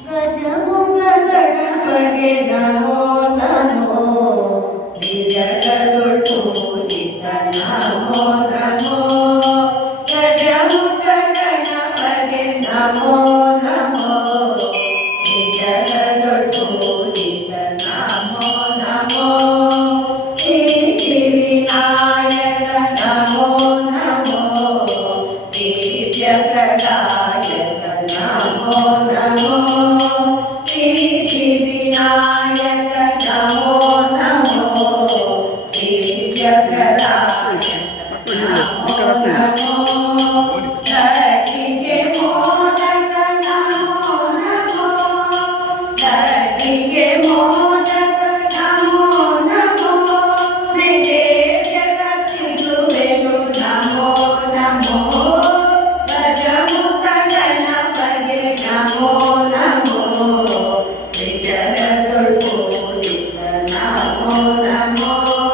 ಗಜಮುಖ ಗಣಪಗೆ ನಮೋ ನಮೋ ನಿಜಗದೊಟ್ಟು ಪೂಜಿತ ನಮೋ ನಮೋ ಗಜಮುಖ ಗಣಪಗೆ ನಮೋ ನಮೋ ನಿಜಗದೊಟ್ಟು ಪೂಜಿತ ನಮೋ ನಮೋ ಸಿದ್ಧಿ ವಿನಾಯಕ ನಮೋ ನಮೋ ದಿವ್ಯ ಪ್ರದಾಯಕ ನಮೋ ನಮೋ